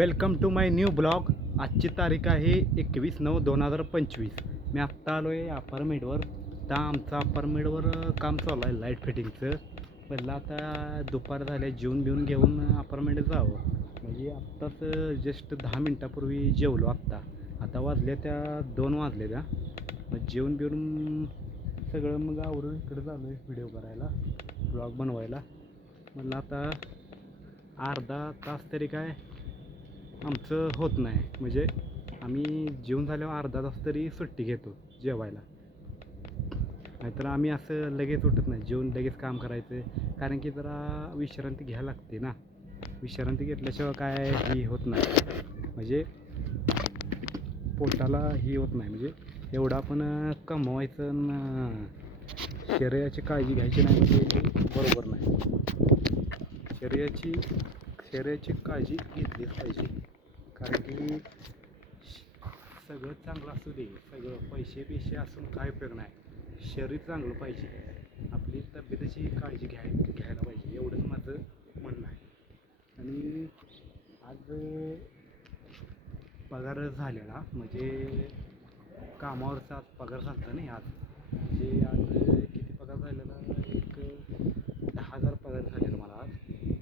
Welcome to my new blog. आजची तारीख आहे एकवीस नऊ दोन हजार पंचवीस. मी आत्ता आलो आहे अपारमेंटवर तर आमचं अपारमेंटवर काम चालू आहे लाइट फिटिंगचं. पहिलं आता दुपार झाले जेवून बिवून घेऊन अपारमेंट जावं. म्हणजे आत्ताच जस्ट दहा मिनटापूर्वी जेवलो आत्ता. आता वाजल्या त्या दोन वाजले त्या मग जेवण बिवून सगळं मग आवरून इकडे झालो आहे व्हिडिओ करायला ब्लॉग बनवायला. म्हटलं आता अर्धा तास तरी काय आमचं होत नाही. म्हणजे आम्ही जेवण झाल्यावर अर्धा तास तरी सुट्टी घेतो जेवायला. नाहीतर आम्ही असं लगेच उठत नाही. जेवण लगेच काम करायचं. कारण की जरा विश्रांती घ्यायला लागते ना. विश्रांती घेतल्याशिवाय काय ही होत नाही. म्हणजे पोटाला ही होत नाही. म्हणजे एवढं आपण कमवायचं न शरीराची काळजी घ्यायची नाही. म्हणजे बरोबर नाही. शरीराची शरीराची काळजी घेतलीच पाहिजे. कारण की सगळं चांगलं असू दे सगळं पैसे बिशे असून काय उपयोग नाही. शरीर चांगलं पाहिजे. आपली तब्येतीची काळजी घ्याय घ्यायला पाहिजे. एवढंच माझं म्हणणं आहे. आणि आज पगार झालेला म्हणजे कामावरचा आज पगार झाला नाही आज. म्हणजे आज किती पगार झालेला? एक दहा हजार पगार झालेला मला आज.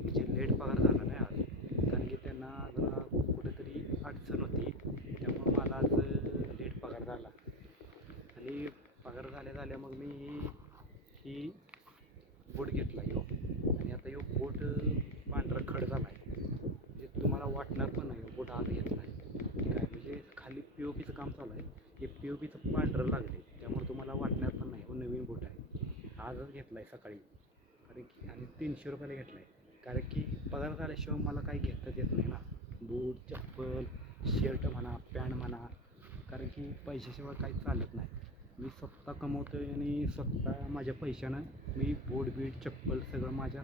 म्हणजे लेट पगार झाला नाही आज कारण की त्यांना जरा कुठेतरी अडचण होती त्यामुळं मला आज लेट पगार झाला आणि पगार झाल्या झाल्या मग मी ही बोट घेतला यो आणि आता यो बोट पांढरा खड झाला आहे म्हणजे तुम्हाला वाटणार पण नाही बोट आज घेतला आहे काय म्हणजे खाली पी ओ चालू आहे की पी ओ बीचं पांढरं लागले त्यामुळे तुम्हाला वाटणार पण नाही. हो नवीन बूट आहे. आजच घेतला आहे सकाळी. कारण की आणि तीनशे रुपयाला घेतला आहे कारण की पगार झाल्याशिवाय मला काही घेताच येत नाही ना. बूट चप्पल शर्ट म्हणा पॅन्ट म्हणा. कारण की पैशाशिवाय काही चालत नाही. मी स्वतः कमवतो आहे आणि स्वतः माझ्या पैशानं मी बोट बीट चप्पल सगळं माझ्या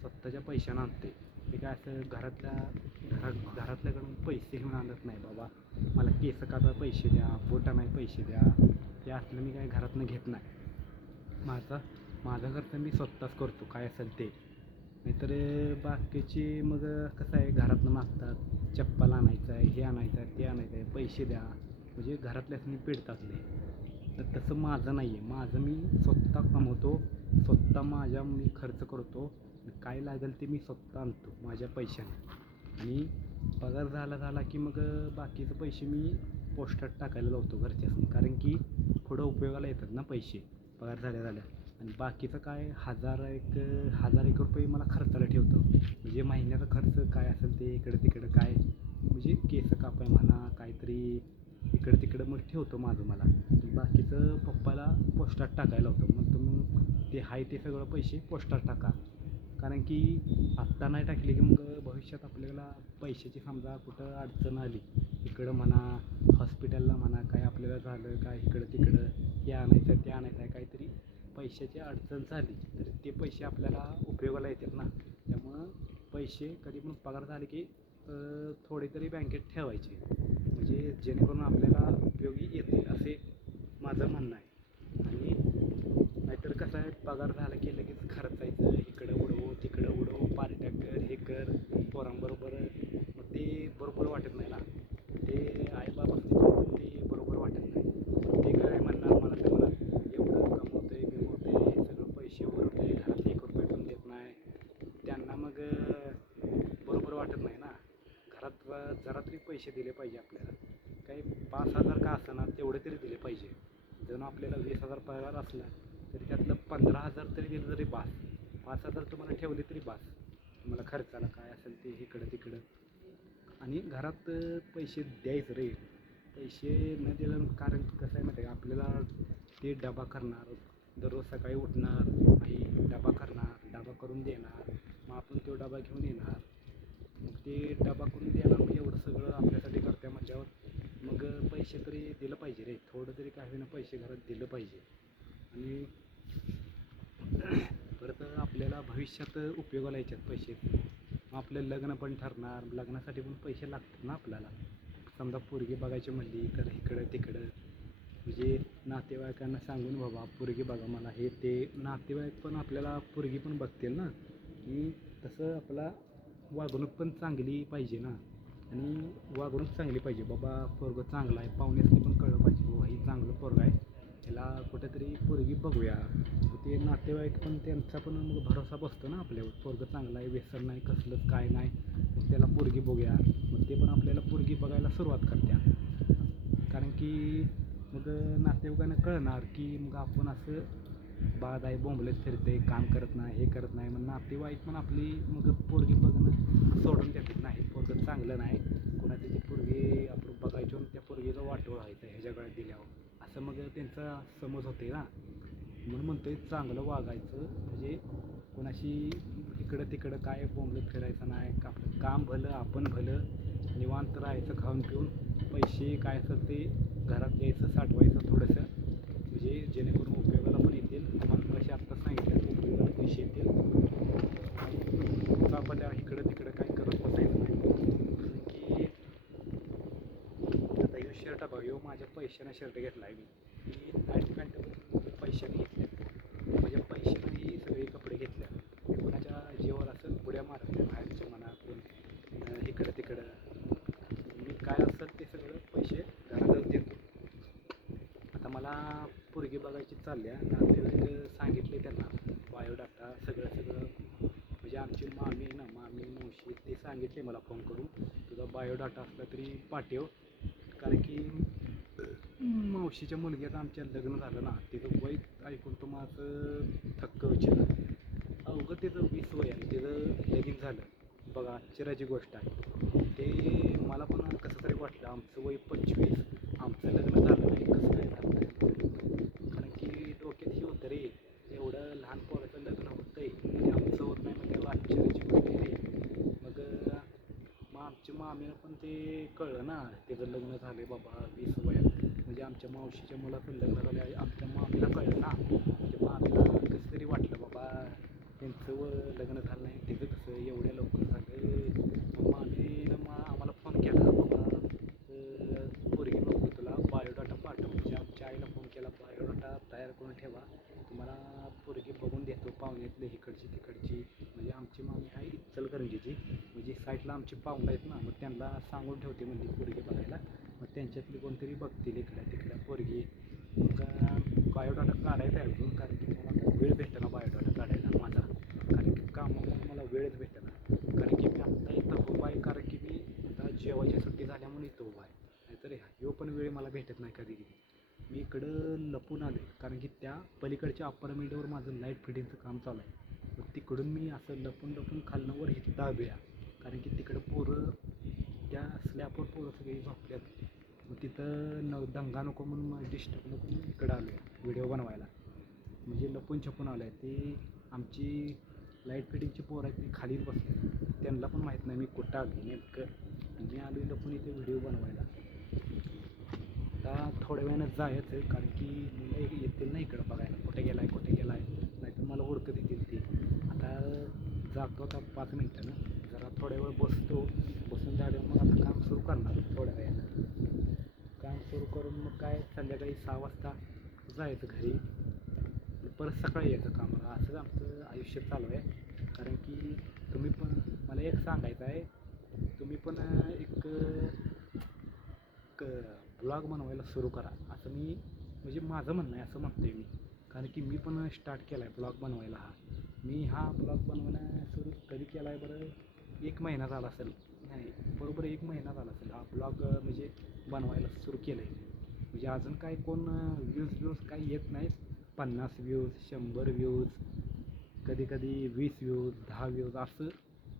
स्वतःच्या पैशानं आणते ते काय असं घरातल्या घरात घरातल्याकडून पैसे घेऊन आणत नाही बाबा. मला केस कापायला पैसे द्या बोटा नाही पैसे द्या. ते असलं मी काय घरातनं घेत नाही. माझा माझा खर्च मी स्वतःच करतो काय असेल ते. नाहीतर बाकीची मग कसं आहे घरातनं मागतात. चप्पल आणायचं आहे हे आणायचं आहे ते आणायचं आहे पैसे द्या. म्हणजे घरातल्यासनी पिडतात लय. तर तसं माझं नाही आहे माझं मी स्वतः कमवतो स्वतः माझ्या मी खर्च करतो. काय लागेल ते मी स्वतः आणतो माझ्या पैशाने. आणि पगार झाला झाला की मग बाकीचे पैसे मी पोस्टात टाकायला लावतो घरच्यासनी. कारण की पुढं उपयोगाला येतात ना पैसे पगार झाल्या झाल्या. आणि बाकीचं काय हजार एक हजार एक रुपये मला खर्चाला ठेवतो. म्हणजे महिन्याचा खर्च काय असेल ते इकडं तिकडं काय म्हणजे केस कापाय म्हणा काहीतरी इकडं तिकडं मग ठेवतो माझं मला. बाकीचं पप्पाला पोस्टात टाकायला होतं मग तुम्ही ते आहे ते सगळं पैसे पोस्टात टाका. कारण की आत्ता नाही टाकले की मग भविष्यात आपल्याला पैशाची समजा कुठं अडचण आली इकडं म्हणा हॉस्पिटलला म्हणा काय आपल्याला झालं काय इकडं तिकडं हे आणायचं ते आणायचं आहे काहीतरी पैशाची अडचण झाली तर ते पैसे आपल्याला उपयोगाला येतात ना. त्यामुळं पैसे कधी पण पगार झाले की थोडे तरी बँकेत ठेवायचे. म्हणजे जेणेकरून आपल्याला उपयोगी येतील असे माझं म्हणणं आहे. आणि तर कसं आहे पगार झाला की लगेच खर्चायचं. इकडं उडवू तिकडं उडवू पार्ट्या कर हे कर पोरांबरोबर. मग ते बरोबर वाटत नाही ना. ते आईबाबा ते बरोबर वाटत नाही. ते काय म्हणणार मला ते मला. एवढं कमवतोय आहे सगळं पैसे उरवतोय घरात एक रुपये पण देत नाही. त्यांना मग बरोबर वाटत नाही ना. घरात जरा तरी पैसे दिले पाहिजे आपल्याला. काही पाच हजार का असणार तेवढे तरी दिले पाहिजे. जण आपल्याला वीस हजार पगार असला तरी त्यातलं पंधरा हजार तरी दिलं तरी बास. पाच हजार तुम्हाला ठेवले तरी बास. तुम्हाला खर्चाला काय असेल ते इकडं तिकडं. आणि घरात पैसे द्यायचं रे. पैसे न दिलं कारण कसं आहे माहिती आहे का? आपल्याला ते डबा करणार दररोज सकाळी उठणार आई डबा करणार डबा करून देणार मग आपण तो डबा घेऊन येणार. मग ते डबा करून देणार मग एवढं सगळं आपल्यासाठी करते म्हटल्यावर मग पैसे तरी दिलं पाहिजे रे. थोडं तरी काही होईना पैसे घरात दिलं पाहिजे. आणि परत आपल्याला भविष्यात उपयोगाला यायच्यात पैसे. मग आपलं लग्न पण ठरणार. लग्नासाठी पण पैसे लागतात ना आपल्याला. समजा पोरगी बघायची म्हणली तर इकडं तिकडं. म्हणजे नातेवाईकांना सांगून बाबा पोरगी बघा मला. हे ते नातेवाईक पण आपल्याला पोरगी पण बघतील ना. की तसं आपला वागणूक पण चांगली पाहिजे ना. आणि वागणूक चांगली पाहिजे. बाबा पोरगं चांगलं आहे. पाहुण्यासनी पण कळलं पाहिजे. बाबा ही चांगलं पोरगं आहे. त्याला कुठेतरी पोरगी बघूया. मग ते नातेवाईक पण त्यांचा पण मग भरोसा बसतो ना आपल्यावर. पोरगं चांगलं आहे व्यसन नाही कसलंच काय नाही. मग त्याला पोरगी बघूया. मग ते पण आपल्याला पोरगी बघायला सुरुवात करत्या. कारण की मग नातेवाईकांना कळणार की मग आपण असं बाद आहे बोंबलेत फिरते काम करत नाही हे करत नाही. मग नातेवाईक पण आपली मग पोरगी बघणं सोडून देतात. नाही पोरगं चांगलं नाही. कोणा त्याची पोरगी आपण बघायचो त्या पोरगीचं वाटोळ व्हायचं ह्याच्या गळ्यात दिल्यावर. असं मग त्यांचा समज होते ना. म्हणून म्हणतोय चांगलं वागायचं. म्हणजे कोणाशी इकडं तिकडं काय बोंबलत फिरायचं नाही. का आपलं काम भलं आपण भलं निवांत राहायचं खाऊन पिऊन पैसे काय असेल ते घरात द्यायचं साठवायचं थोडंसं. म्हणजे जेणेकरून उपयोगाला पण येतील. मला असे आत्ता सांगितलं उपयोगाला पैसे येतील. आपल्या इकडं तिकडं काय करत बसायचं नाही की आता ह्यो बघ ह्यो माझ्या पैशानं शर्ट घेतला आहे मी मी नाईट पॅन्ट पैशाने घेतल्या. म्हणजे माझ्या पैशाने सगळे कपडे घेतल्या. मी कोणाच्या जीवावर असं बुड्या मारल्या बाहेरच्या मनातून इकडं तिकडं. मी काय असतात ते सगळं पैसे घरातच देतो. आता मला पोरगी बघायची चालल्या नातेवाईक सांगितले त्यांना बायोडाटा सगळं सगळं. म्हणजे आमची मामी ना मामी मावशी ते सांगितले मला फोन करून. तुझा बायोडाटा असला तरी पाठव. मावशीच्या मुलग्याचं आमच्या लग्न झालं ना तिचं वय ऐकून तो माझं थक्क विचारलं अवघं तिचं वीस वय आहे तिचं लगीन झालं. बघा आश्चर्याची गोष्ट आहे. ते मला पण कसं तरी वाटलं आमचं वय पंचवीस आमचं लग्न झालं नाही कसं काय झालं कारण की डोक्यात हे होतं रे एवढं लहान पोराचं लग्न होतं आहे आमचं होत नाही म्हणजे आश्चर्याची गोष्ट आहे रे. मग मग आमच्या मामीनं पण ते कळलं ना तिचं लग्न झाले बाबा वीस वयात. म्हणजे आमच्या मावशीच्या मुलाचं लग्न झाले आमच्या मामीला कळलं ना. म्हणजे मामीला कसं तरी वाटलं बाबा त्यांचं व लग्न झालं नाही. त्याचं कसं एवढ्या लवकर झालं? मग मामीनं मग आम्हाला फोन केला. बाबा पोरगी बघू तुला. बायोडाटा पाठव. म्हणजे आमच्या आईला फोन केला. बायोडाटा तयार करून ठेवा. तुम्हाला पोरगी बघून देतो पाहुण्यातले इकडची तिकडची. म्हणजे आमची मामी आहे इचलकरंजीची. म्हणजे साईडला आमची पाहुणं आहेत ना मग त्यांना सांगून ठेवते म्हणजे पोरगी बघायला. मग त्यांच्यातली कोणतरी बघतील इकडं तिकडं पोरगी. मग बायोडाटा काढायचा आहे अजून कारण की मला वेळ भेटतो ना बायोडाटा काढायला माझा? कारण की कामामुळे मला वेळच भेटतो ना. कारण की मी आत्ता इथं उभा आहे कारण की मी आता जेवायची सुट्टी झाल्यामुळे इथं उभा आहे. नाहीतर ह्यो पण वेळ मला भेटत नाही कधी. कधी मी इकडं लपून आलो आहे कारण की त्या पलीकडच्या अपार्टमेंटवर माझं लाइट फिटिंगचं काम चालू आहे. मग तिकडून मी असं लपून लपून खालणं वर इथं आलोया कारण की तिकडं पोरं त्या स्लॅपवर पोरं सगळी झोपल्यात. मग तिथं न दंगा नको म्हणून डिस्टर्ब नको म्हणून इकडं आलो आहे व्हिडिओ बनवायला. म्हणजे लपून छपून आलो आहे ते आमची लाइट फिटिंगची पोरं आहेत ती खालीच बसले त्यांना पण माहीत नाही मी कुठं आलो नेमकं. मी आलो लपून इथे व्हिडिओ बनवायला. आता थोड्या वेळानं जायचं कारण की मुलं एक येतील ना इकडं बघायला. कुठे गेला आहे कुठे गेला आहे नाहीतर मला ओळखत येतील ती. आता जातो आता पाच मिनटानं जरा थोड्या वेळ बसतो. बसून झाल्यावर मग आता काम सुरू करणार थोड्या वेळानं. काम सुरू करून मग काय संध्याकाळी सहा वाजता जायचं घरी. परत सकाळी यायचं कामाला. असंच आमचं आयुष्य चालू आहे. कारण की तुम्ही पण मला एक सांगायचं आहे. तुम्ही पण एक ब्लॉग बनवायला सुरू करा. असं मी म्हणजे माझं म्हणणं आहे असं म्हणतोय मी. कारण की मी पण स्टार्ट केला आहे ब्लॉग बनवायला हा. मी हा ब्लॉग बनवणं सुरू कधी केला आहे बरं? एक महिना झाला असेल. नाही बरोबर एक महिना झाला असेल. हा ब्लॉग म्हणजे बनवायला सुरू केलं आहे म्हणजे अजून काय कोण व्ह्यूज व्ह्यूज काही येत नाहीत. पन्नास व्ह्यूज शंभर व्ह्यूज कधी कधी वीस व्ह्यूज दहा व्ह्यूज असं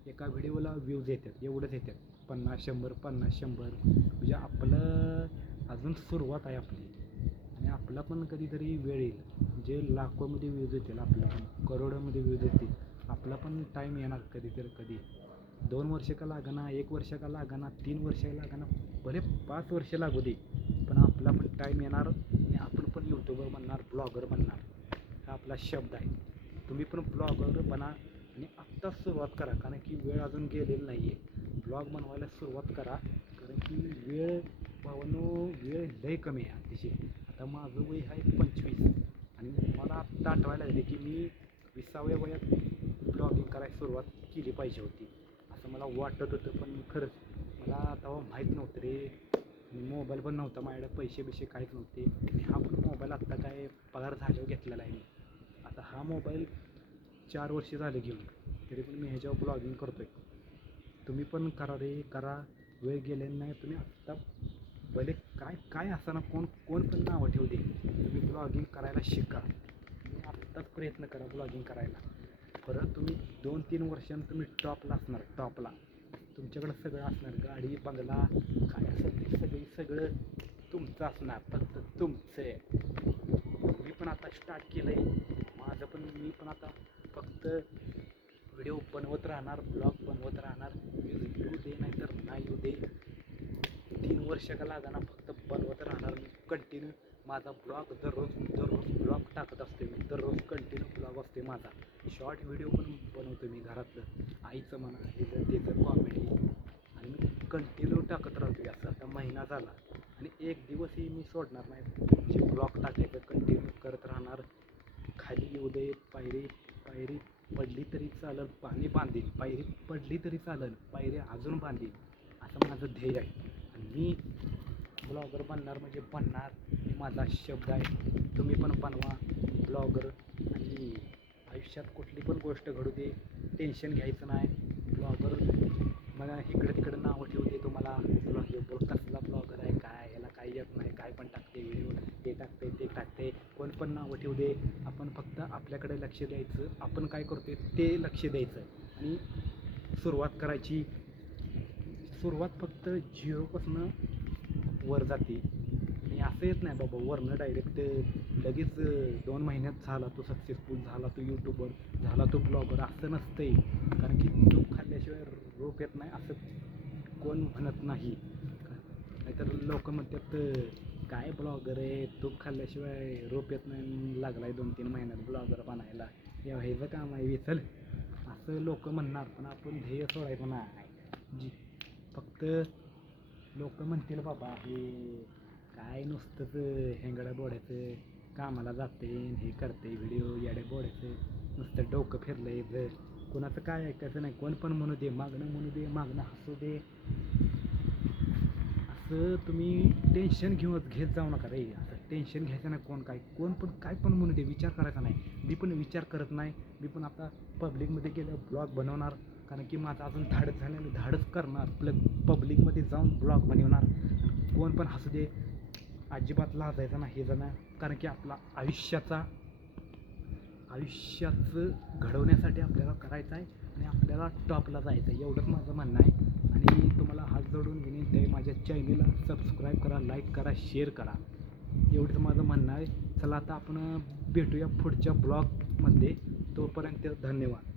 एका व्हिडिओला व्ह्यूज येतात. एवढंच येतात. पन्नास शंभर पन्नास शंभर. म्हणजे आपलं अजून सुरुवात आहे आपली. आणि आपला पण कधीतरी वेळ येईल. जे लाखोमध्ये व्ह्यूज येतील आपल्या पण करोडोमध्ये व्ह्यूज येतील. आपला पण टाईम येणार कधीतरी कधी. दोन वर्ष का लागना एक वर्ष का लागना तीन वर्ष लागना भले पाच वर्ष लागू दे पण आपला पण टाईम येणार आणि आपण पण यूट्यूबर बनणार ब्लॉगर बनणार. हा आपला शब्द आहे. तुम्ही पण ब्लॉगर बना आणि आत्ताच सुरुवात करा कारण की वेळ अजून गेलेली नाही आहे ब्लॉग बनवायला सुरुवात करा कारण की वेळ भावानो वेळ लय कमी आहे अतिशय. आता माझं वय आहे पंचवीस आणि मला आत्ता आठवायला लागले की मी विसाव्या वयात ब्लॉगिंग करायला सुरुवात केली पाहिजे होती. असं मला वाटत होतं पण खरंच मला तेव्हा माहीत नव्हतं रे. मोबाईल पण नव्हता माझ्याकडे पैसे बिसे काहीच नव्हते. आणि हा पण मोबाईल आत्ता काय पगार झाल्यावर घेतलेला आहे मी. आता हा मोबाईल चार वर्ष झाले घेऊन. तरी पण मी ह्याच्यावर ब्लॉगिंग करतो आहे तुम्ही पण करा रे करा. वेळ गेले नाही तुम्ही आत्ता भले काय काय असताना कोण कोण पण नावं ठेवू दे. तुम्ही ब्लॉगिंग करायला शिका. तुम्ही आत्ताच प्रयत्न करा ब्लॉगिंग करायला. परत तुम्ही दोन तीन वर्षांनी तुम्ही टॉपला असणार टॉपला. तुमच्याकडं सगळं असणार गाडी बंगला काय असेल ते सगळी सगळं तुमचं असणार फक्त तुमचं. आहे मी पण आता स्टार्ट केलं आहे माझं पण मी पण आता फक्त व्हिडिओ बनवत राहणार ब्लॉग बनवत राहणार. म्युझिक येऊ दे नाही तर नाही येऊ दे. तीन वर्ष का लागणार फक्त बनवत राहणार मी. कंटिन्यू माझा ब्लॉग दररोज दररोज ब्लॉग टाकत असते मी. दररोज कंटिन्यू ब्लॉग असते माझा. शॉर्ट व्हिडिओ पण बनवतो मी घरातलं. आईचं म्हणा हेचं त्याचं कॉमेडी आणि मी कंटिन्यू टाकत राहतो असं आता महिना झाला. आणि एक दिवसही मी सोडणार नाही. जे ब्लॉग टाकायचं कंटिन्यू करत राहणार. खाली येऊ दे पायरी पायरी पडली तरी चालेल पाणी बांधील. पायरी पडली तरी चालेल पायरी अजून बांधील. असं माझं ध्येय आहे. आणि मी ब्लॉगर बनणार म्हणजे बनणार हे माझा शब्द आहे. तुम्ही पण बनवा ब्लॉगर आणि आयुष्यात कुठली पण गोष्ट घडू दे टेन्शन घ्यायचं नाही. ब्लॉगर मला इकडे तिकडे नावं ठेवू दे तुम्हाला. ब्लॉग कसला ब्लॉगर आहे काय याला काय येत नाही काय पण टाकते व्हिडिओ ते टाकते ते टाकते. कोण पण नावं ठेवू दे. आपण फक्त आपल्याकडे लक्ष द्यायचं. आपण काय करतो ते लक्ष द्यायचं. आणि सुरुवात करायची. सुरुवात फक्त झिरोपासनं वर जाते. असं येत नाही बाबा वरनं डायरेक्ट लगेच दोन महिन्यात झाला तो सक्सेसफुल झाला तो यूट्यूबर झाला तो ब्लॉगर असं नसतंय. कारण की तूप खाल्ल्याशिवाय रोप येत नाही असं कोण म्हणत नाही. नाहीतर लोक म्हणतात काय ब्लॉगर आहे? तूप खाल्ल्याशिवाय रोप येत नाही लागलाय दोन तीन महिन्यात ब्लॉगर बनायला. हे ह्याचं काम आहे विचल असं लोक म्हणणार पण आपण ध्येय सोडायचं नाही. जी फक्त लोक म्हणतील बाबा हे काय नुसतंच हेंगड्या बोड्याचं कामाला जाते हे करते व्हिडिओ याडे बोड्याचं नुसतं डोकं फिरलं आहे कोणाचं काय ऐकायचं नाही कोण पण म्हणू दे मागणं म्हणू दे मागणं हसू दे. असं तुम्ही टेन्शन घेऊन घेत जाऊ नका रे. असं टेन्शन घ्यायचं नाही कोण काय कोण पण काय पण म्हणू दे विचार करायचा नाही. मी पण विचार करत नाही. मी पण आता पब्लिकमध्ये गेलं ब्लॉग बनवणार. कारण की माझं अजून धाडच झालं मी धाडच करणार. प्लग पब्लिकमध्ये जाऊन ब्लॉग बनवणार. कोण पण हसू दे अजिबात लाजायचं नाही जण जणं कारण की आपला आयुष्याचा आयुष्याचं घडवण्यासाठी आपल्याला करायचं आहे आणि आपल्याला टॉपला जायचं आहे. एवढंच माझं म्हणणं आहे. आणि तुम्हाला हात जोडून विनंती आहे माझ्या चॅनलला सबस्क्राईब करा लाईक करा शेअर करा. एवढंच माझं म्हणणं आहे. चला आता आपण भेटूया पुढच्या ब्लॉगमध्ये तोपर्यंत धन्यवाद.